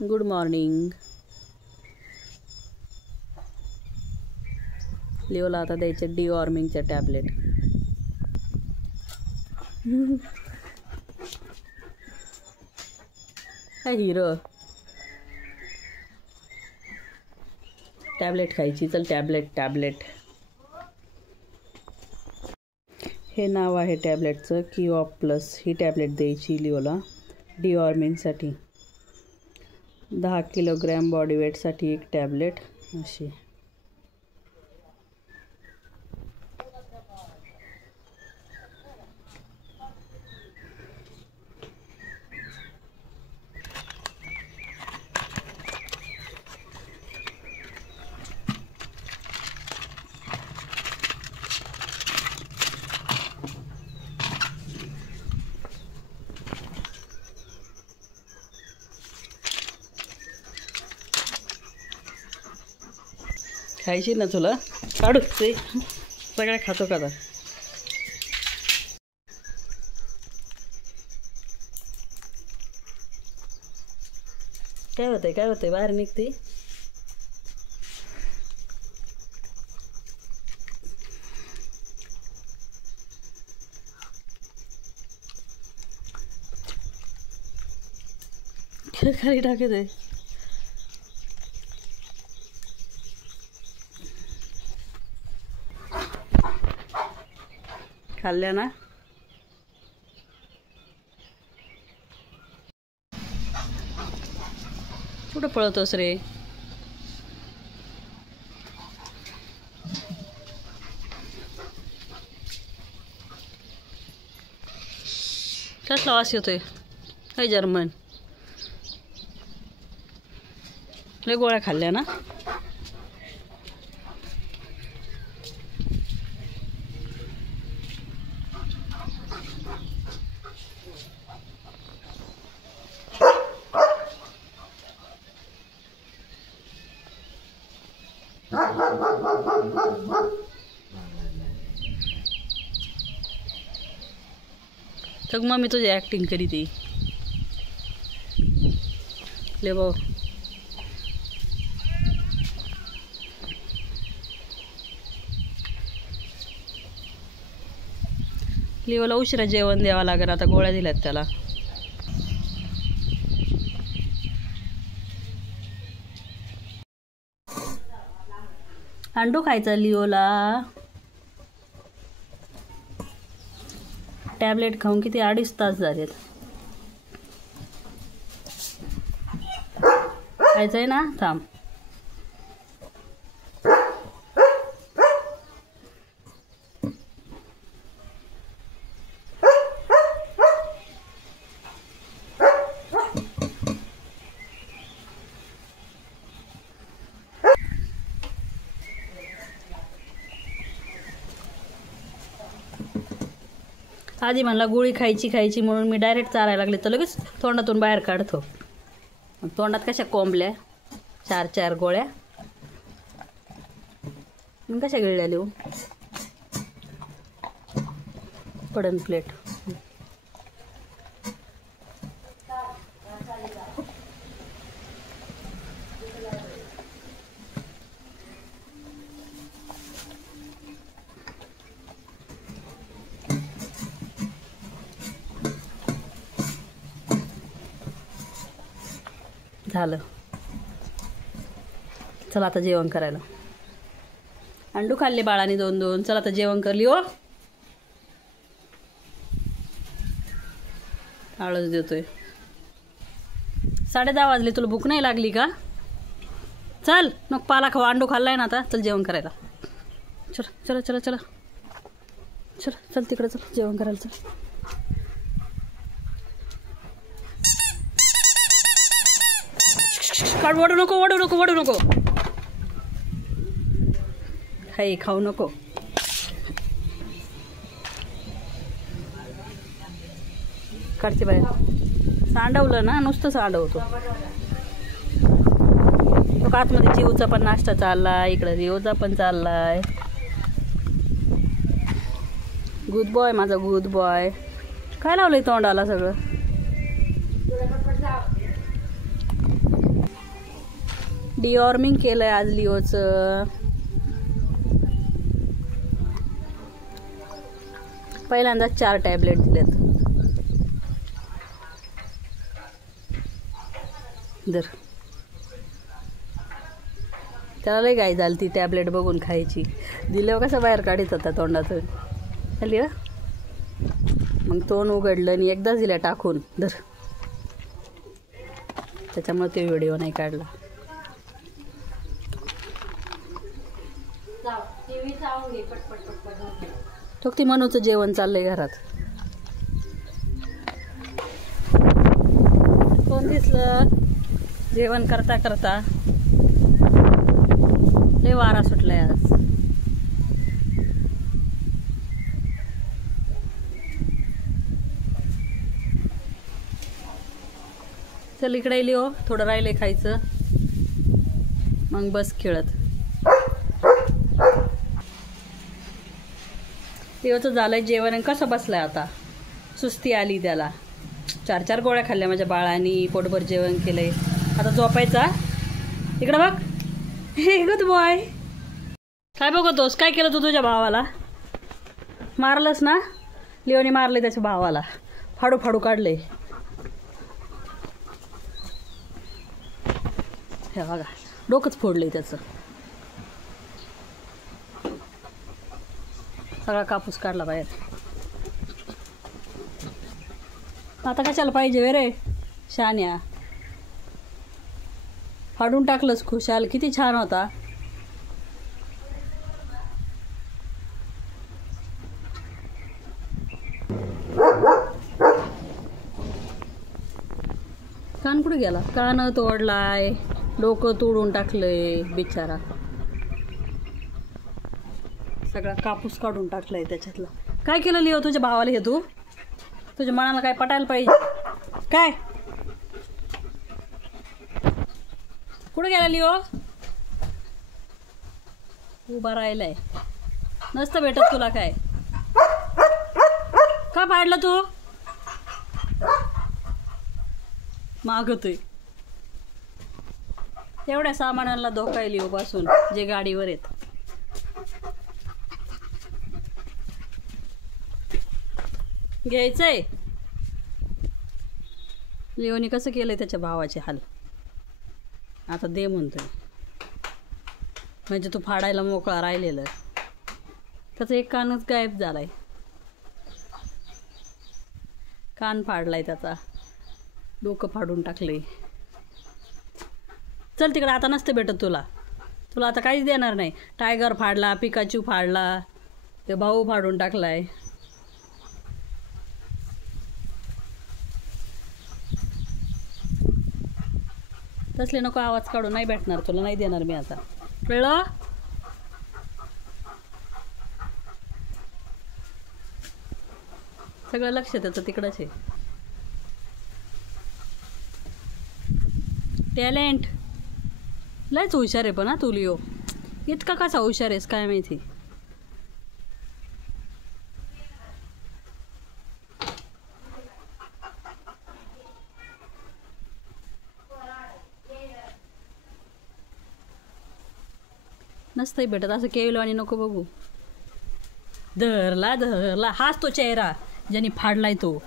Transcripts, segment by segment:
Good morning. लिओला आता द्यायचे डिवॉर्मिंगचे tablet. Hero tablet खायची. चल टॅबलेट. हे नाव आहे टॅबलेटचं किऑप प्लस. ही टॅबलेट द्यायची लिओला डिवॉर्मिंगसाठी. 10 किलोग्रॅम बॉडी वेटसाठी एक टॅबलेट अशी. खायची ना तुला? काढू ते सगळ्या खातो का? काय होतंय बाहेर निघते. खाली टाकते. खाल्ल्या ना? कुठं पळतोस रे? कसला वास येतोय? काय जर्मन? लय गोळ्या खाल्ल्या ना? तर मम्मी तुझी ॲक्टिंग करी ती. ले भाऊ लिओला उशिरा जेवण द्यावं लागेल. आता गोळ्या दिल्यात त्याला. अंडू खायचा लिओला. टॅबलेट खाऊन किती 2.5 तास झालेत. खायचंय ना? थांब. आधी म्हणला गोळी खायची म्हणून मी डायरेक्ट चारायला लागले. तर लगेच तोंडातून बाहेर काढतो. तोंडात कशा कोंबल्या 4 गोळ्या. कशा गिळल्या लिहू? पडन प्लेट. झालं. चला आता जेवण करायला. अंडू खाल्ले बाळाने 2-2. चला आता जेवण करली. हो आळस देतोय. 10:30 वाजले. तुला भूक नाही लागली का? चल मग पाला खाऊ. अंडू खाल्लाय ना आता. चल जेवण करायला. चला चल तिकडे चल जेवण करायला. चल काढ. वडू नको. हाय खाऊ नको. काढते बाहेर. सांडवलं ना? नुसतं सांडवतो. तो आतमध्ये चिवचा पण नाश्ता चाललाय. इकडे रिओचा पण चाललाय. गुड बॉय माझा गुड बॉय. काय लावलंय तोंडाला सगळं? डिऑर्मिंग केलंय आज लिओचं. पहिल्यांदा 4 टॅबलेट दिलेत. दर त्याला लय गाय झाली ती टॅबलेट बघून खायची. दिल्यावर कसं बाहेर काढत होता तोंडातून. खाली ना मग तोंड उघडलं आणि एकदाच दिल्या टाकून. धर त्याच्यामुळे ते व्हिडिओ नाही काढला. तो ती मनूचं जेवण चाललंय घरात. कोण दिसलं जेवण करता करता. लय वारा सुटलाय आज. चल इकडे लिओ, थोडं राहिले खायचं मग बस खेळत. लिओचं झालंय जेवण. कसं बसलाय आता. सुस्ती आली त्याला. 4 गोळ्या खाल्ल्या माझ्या बाळानी. पोटभर जेवण केलंय. आता झोपायचा. इकडं बघ. हे गुड बॉय. काय बघतोस. काय केलं तू तुझ्या भावाला. मारलंस ना. लिओने मारले त्याच्या भावाला. फाडू फाडू काढले. हे बघा डोकंच फोडलंय त्याचं. सगळा कापूस काढला बाहेर. आता कशाला पाहिजे वे रे शान्या. फाडून टाकलंस खुशाल. किती छान होता. कान कुठे गेला. कान तोडलाय. डोकं तोडून टाकलंय बिचारा. सगळा कापूस काढून टाकलाय त्याच्यातला. काय केलं लिओ तुझ्या भावाला. हे तू तुझ्या मनाला काय पटायला पाहिजे. काय कुठे गेला लिओ. उभा राहिलाय. नसतं भेटत तुला. काय का पाडलं तू. मागतोय. एवढ्या सामानाला धोका आहे लिओ पासून जे गाडीवर आहेत. घ्यायचंय. लिओनी कसं केलंय त्याच्या भावाचे हाल. आता दे म्हणतोय. म्हणजे तू फाडायला मोकळा राहिलेलं. त्याचा एक कानच गायब झालाय. कान फाडलाय त्याचा. डोकं फाडून टाकलंय. चल तिकडे. आता नसते भेटत तुला. तुला आता काहीच देणार नाही. टायगर फाडला. पिकाचू फाडला. ते भाऊ फाडून टाकलाय. तसले नको आवाज काढू. नाही भेटणार तुला. नाही देणार मी आता. कळलं. सगळं लक्ष त्याचं तिकडंच आहे. टॅलेंट लयच हुशार आहे. पण हा तू लिओ. इतका कसा हुशार आहेस काय माहिती. नसतंय भेटत असं केलं. आणि नको बघू. धरला धरला. हाच तो चेहरा ज्याने फाडलाय तो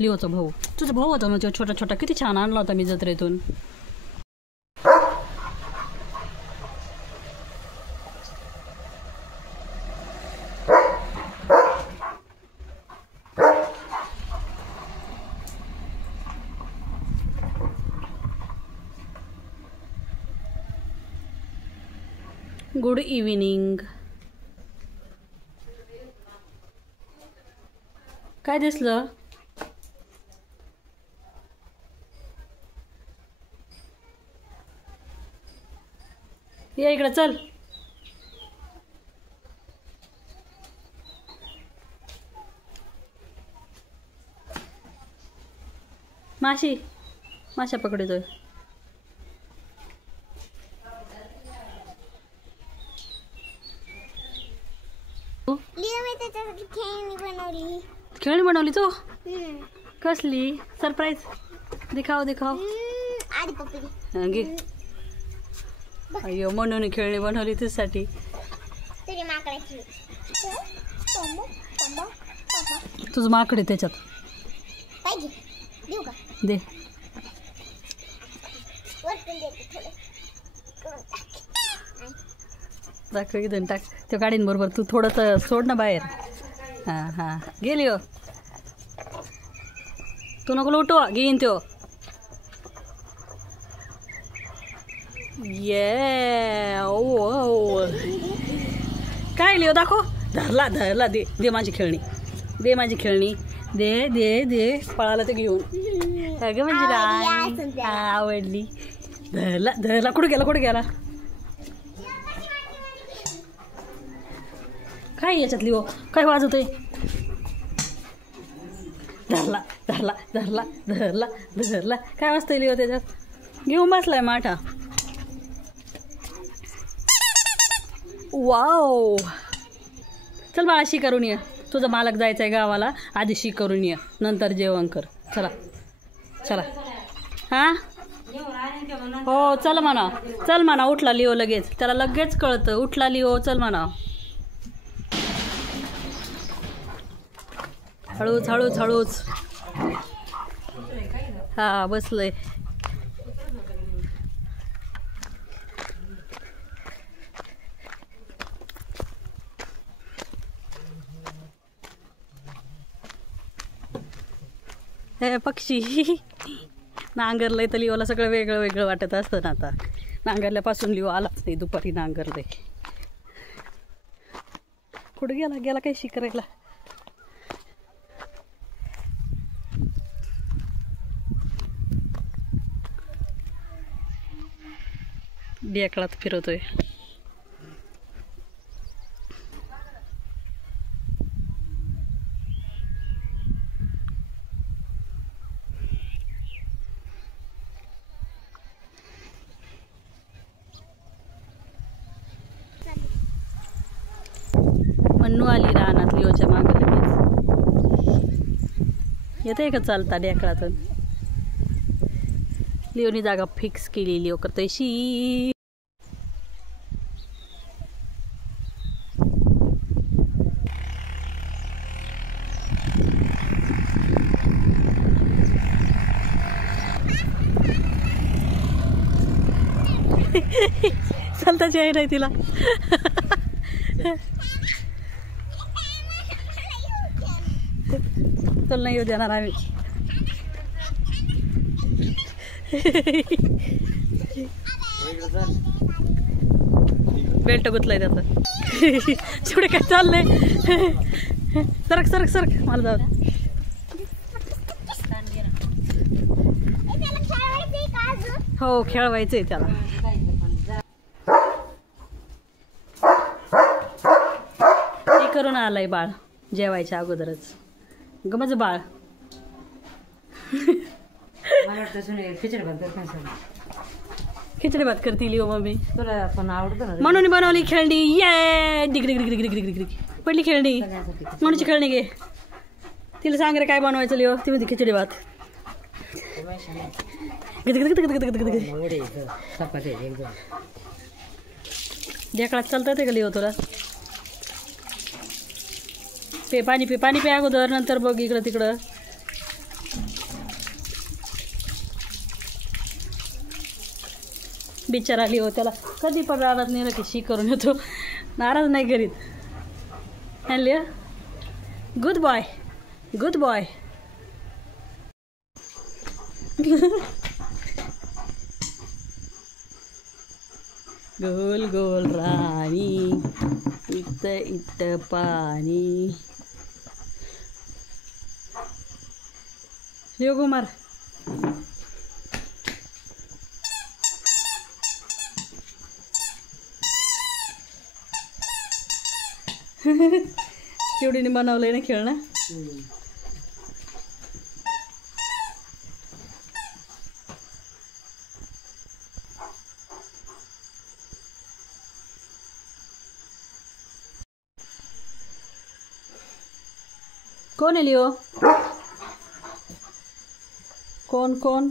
लिओचा भाऊ. तुझा भाऊ होता ना छोटा छोटा. किती छान आणला होता मी जत्रेतून. Good evening. काय दिसलं. या इकडं चल. माशी. माशा पकडतोय. खेळणी बनवली तू. कसली. सरप्राईज. दिखाव दिखाव. घे अय्यो म्हणून खेळणी बनवली तुझ्यासाठी. तुझं माकडे त्याच्यात दे. दाखव इथून टाक त्या गाडींबरोबर. तू थोडंसं सोड ना बाहेर. हां हां गेली हो. तू नको लोटो घेईन त्यो. ये ओ काय लिओ दाखव. धरला धरला. दे दे माझी खेळणी. दे माझी खेळणी. दे दे दे. पळाला ते घेऊन. अगं म्हणजे राणी आवडली. धरला धरला. कुठे गेला कुठे गेला. काय याच्यातली हो काय वाजवतोय. धरला धरला धरला धरला धरला. काय वाजतंय लिओ त्याच्यात. घेऊन बसलाय माठा. वाव. चल बाळा शी करून ये. तुझा मालक जायचं आहे गावाला. आधी शी करून ये नंतर जेवण कर. चला चला. हां हो चल म्हणा. चल म्हणा. उठला लिओ लगेच. त्याला लगेच कळतं. उठला लिओ चल म्हणा. हळूच हळूच हळूच. हा बसलंय. हे पक्षी नांगरलंय तर लिओला सगळं वेगळं वेगळं वाटत असतं ना. आता नांगरल्यापासून लिओ आलाच नाही. दुपारी नांगरले. कुठं गेला गेला काय शिकरायला. ढेकळात फिरवतोय. मन्नू आली रानात लिओच्या मागे लगेच. येते का चालता ढेकळातून. लिओनी जागा फिक्स केली. लिओ करतोय शी. चालताची आहे नाही तिला. चल नाही येऊ देणार आम्ही. बेल्ट गुतलाय त्याचा. शेवटे काय चाललंय. सरक सरक सरक. मला जाऊ. हो खेळवायचंय त्याला. हे करून आलाय बाळ जेवायच्या अगोदरच. ग माझं बाळ. खिचडी भात करतील लिओ मम्मी. तुला पण आवडतं ना म्हणून बनवली खेळणी. ये डिग डिग डिग डिग डिग डिग पडली खेळणी. म्हणूनची खेळणी घे. तिला सांग रे काय बनवायचं लिओ. ती म्हणते खिचडी भात. ढेकळात चालतं ते का लिओ तुला. पे पाणी पे पाणी पे अगोदर. नंतर बघ इकडं तिकडं. बिचारा लिओ त्याला कधी पण राहत नाही की शी करून येतो. नाराज नाही करीत. Leo good boy good boy. गोल गोल राणी इत इत पाणी. लिओ कुमार. एवढीने बनवलंय ना खेळणं. कौन है लियो. कौन कौन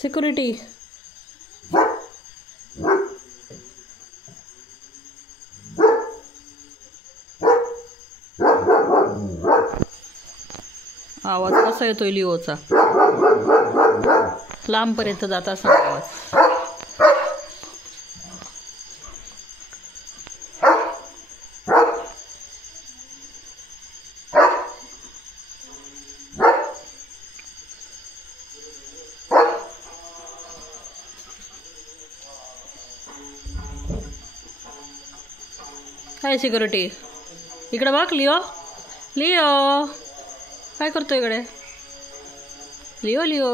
सिक्युरिटी. आवाज कसा येतोय लिओचा, लांबपर्यंत जात असा आवाज. काय सिक्युरिटी, इकडे बघ लिओ. लिओ काय करतोय इकडे? लिओ लिओ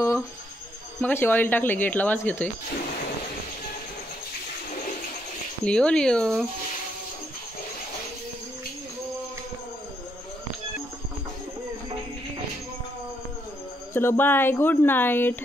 मग अशी ऑइल टाकले गेटला, वास घेतोय. लिओ लिओ चलो बाय, गुड नाइट.